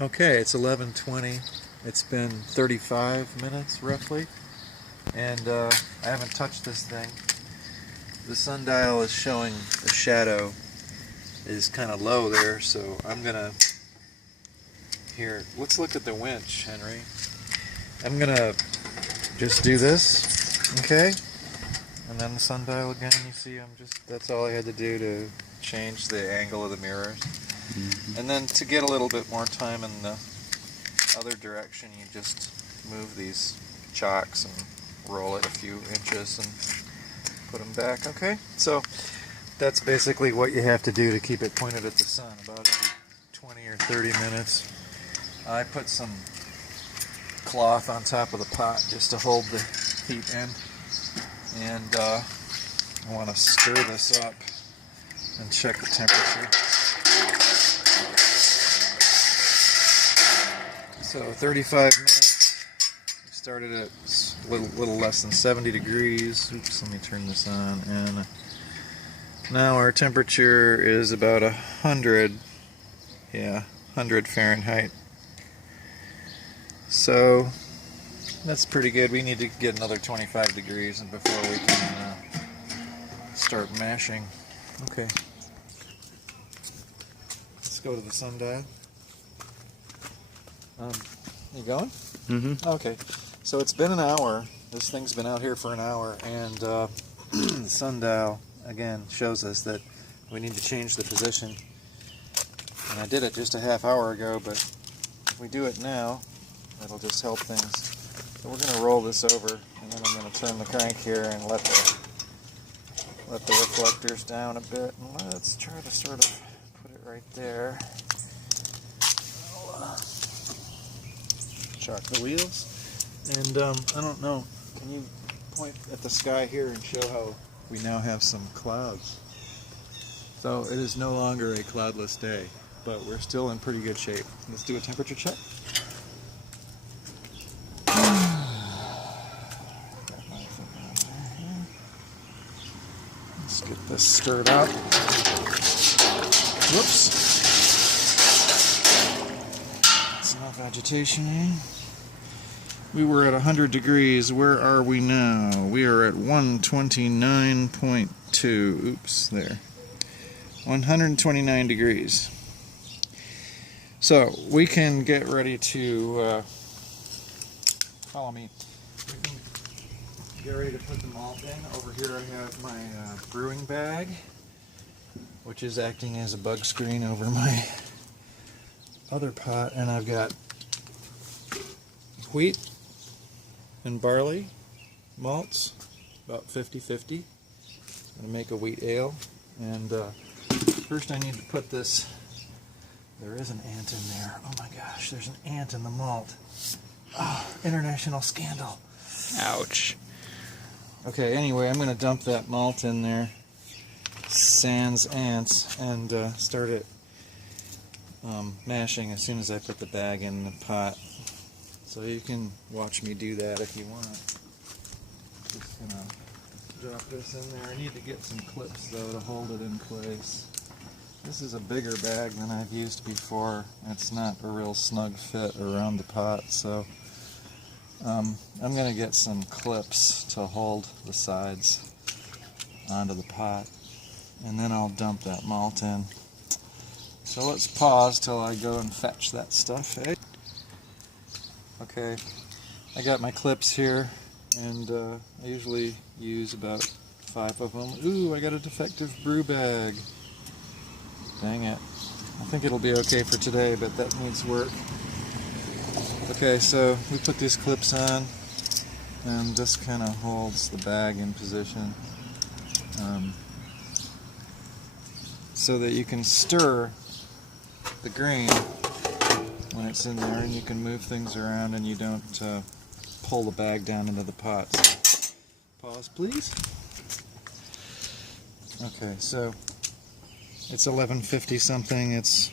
Okay, it's 11:20. It's been 35 minutes roughly, and I haven't touched this thing. The sundial is showing the shadow is kind of low there, so I'm gonna here. Let's look at the winch, Henry. I'm gonna just do this, okay? And then the sundial again. You see, that's all I had to do to change the angle of the mirrors. And then to get a little bit more time in the other direction, you just move these chocks and roll it a few inches and put them back. Okay, so that's basically what you have to do to keep it pointed at the sun about every 20 or 30 minutes. I put some cloth on top of the pot just to hold the heat in, and I want to stir this up and check the temperature. So 35 minutes. We started at a little less than 70 degrees. Oops, let me turn this on. And now our temperature is about 100. Yeah, 100 Fahrenheit. So that's pretty good. We need to get another 25 degrees before we can start mashing. Okay. Let's go to the sundial. You going? Mm-hmm. Okay. So it's been an hour. This thing's been out here for an hour, and the sundial again shows us that we need to change the position. And I did it just a half hour ago, but if we do it now, it'll just help things. So we're going to roll this over, and then I'm going to turn the crank here and let the reflectors down a bit. And let's try to sort of put it right there. Shock the wheels, and I don't know, can you point at the sky here and show how we now have some clouds? So it is no longer a cloudless day, but we're still in pretty good shape. Let's do a temperature check. Let's get this stirred up. Whoops. That's enough agitation here. We were at 100 degrees. Where are we now? We are at 129.2. Oops, there. 129 degrees. So we can get ready to follow me. We can get ready to put the malt in. Over here I have my brewing bag, which is acting as a bug screen over my other pot, and I've got wheat and barley malts, about 50-50. I'm going to make a wheat ale, and first I need to put this. There is an ant in there. Oh my gosh, there's an ant in the malt. Oh, international scandal. Ouch. Okay, anyway, I'm going to dump that malt in there, sans ants, and start it mashing as soon as I put the bag in the pot. So you can watch me do that if you want. Just gonna drop this in there. I need to get some clips though to hold it in place. This is a bigger bag than I've used before. It's not a real snug fit around the pot, so I'm gonna get some clips to hold the sides onto the pot, and then I'll dump that malt in. So let's pause till I go and fetch that stuff, eh? Okay, I got my clips here, and I usually use about 5 of them. Ooh, I got a defective brew bag. Dang it. I think it'll be okay for today, but that needs work. Okay, so we put these clips on, and this kind of holds the bag in position so that you can stir the grain when it's in there, and you can move things around and you don't pull the bag down into the pot. So, pause please. Okay, so it's 11:50 something. It's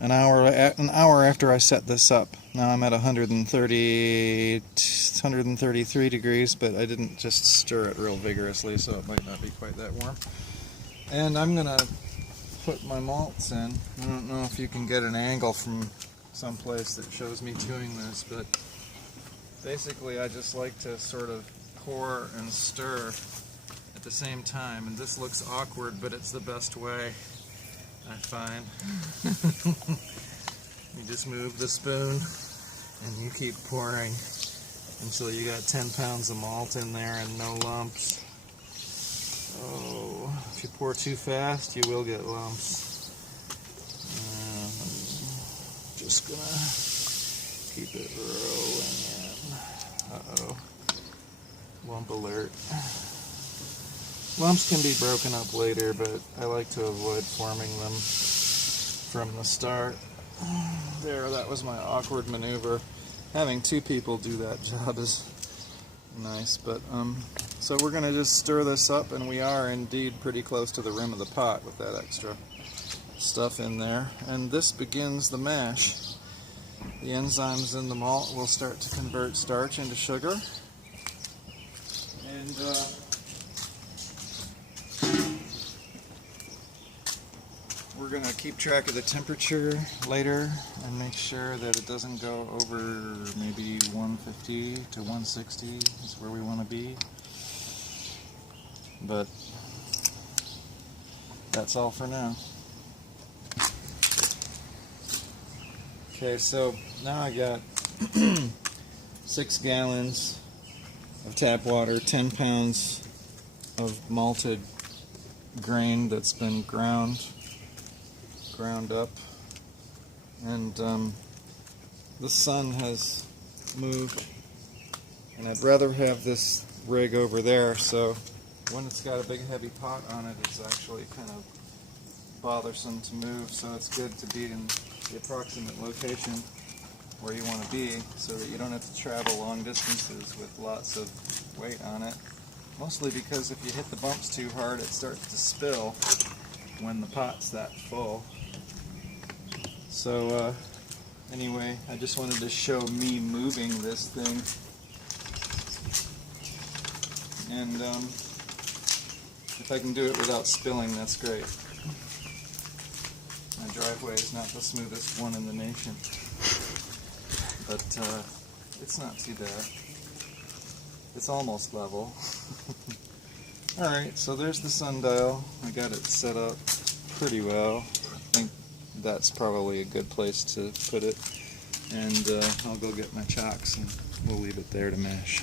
an hour after I set this up. Now I'm at 133 degrees, but I didn't just stir it real vigorously, so it might not be quite that warm. And I'm gonna put my malts in. I don't know if you can get an angle from someplace that shows me doing this, but basically I just like to sort of pour and stir at the same time, and this looks awkward, but it's the best way, I find. You just move the spoon and you keep pouring until you got 10 pounds of malt in there and no lumps. Oh, if you pour too fast, you will get lumps. Just gonna keep it rolling in. Uh-oh. Lump alert. Lumps can be broken up later, but I like to avoid forming them from the start. There, that was my awkward maneuver. Having two people do that job is nice, but so we're gonna just stir this up, and we are indeed pretty close to the rim of the pot with that extra stuff in there, and this begins the mash. The enzymes in the malt will start to convert starch into sugar, and we're going to keep track of the temperature later and make sure that it doesn't go over maybe 150 to 160 is where we want to be, but that's all for now. Okay, so now I got 6 gallons of tap water, 10 pounds of malted grain that's been ground up, and the sun has moved, and I'd rather have this rig over there, so when it's got a big heavy pot on it, it's actually kind of bothersome to move, so it's good to be in the approximate location where you want to be so that you don't have to travel long distances with lots of weight on it. Mostly because if you hit the bumps too hard, it starts to spill when the pot's that full. So anyway, I just wanted to show me moving this thing, and if I can do it without spilling, that's great. My driveway is not the smoothest one in the nation, but it's not too bad. It's almost level. Alright, so there's the sundial. I got it set up pretty well. I think that's probably a good place to put it. And I'll go get my chocks and we'll leave it there to mash.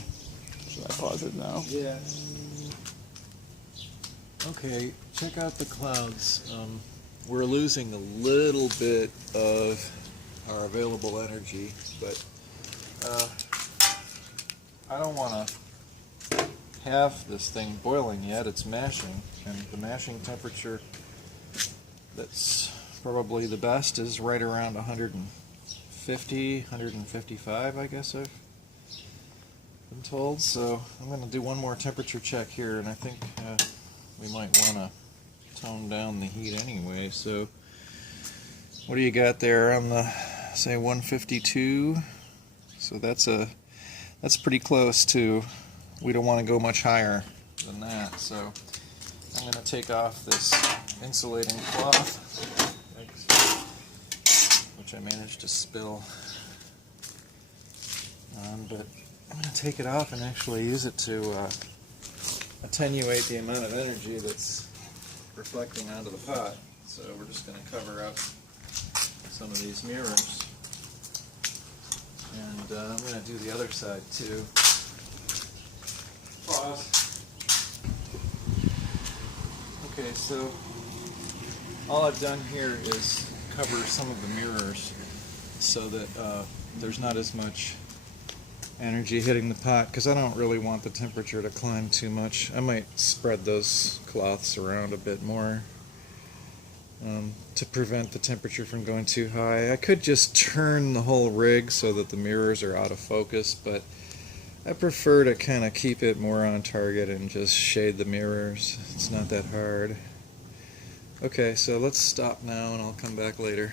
Should I pause it now? Yeah. Okay, check out the clouds. We're losing a little bit of our available energy, but I don't want to have this thing boiling yet. It's mashing, and the mashing temperature that's probably the best is right around 150, 155, I guess I've been told. So I'm going to do one more temperature check here, and I think we might want to tone down the heat anyway. So what do you got there on the, say, 152? So that's pretty close to, we don't want to go much higher than that. So I'm going to take off this insulating cloth, which I managed to spill on, but I'm going to take it off and actually use it to attenuate the amount of energy that's reflecting onto the pot. So we're just going to cover up some of these mirrors, and I'm going to do the other side too. Pause. Okay, so all I've done here is cover some of the mirrors so that there's not as much energy hitting the pot, because I don't really want the temperature to climb too much. I might spread those cloths around a bit more to prevent the temperature from going too high. I could just turn the whole rig so that the mirrors are out of focus, but I prefer to kind of keep it more on target and just shade the mirrors. It's not that hard. Okay, so let's stop now and I'll come back later.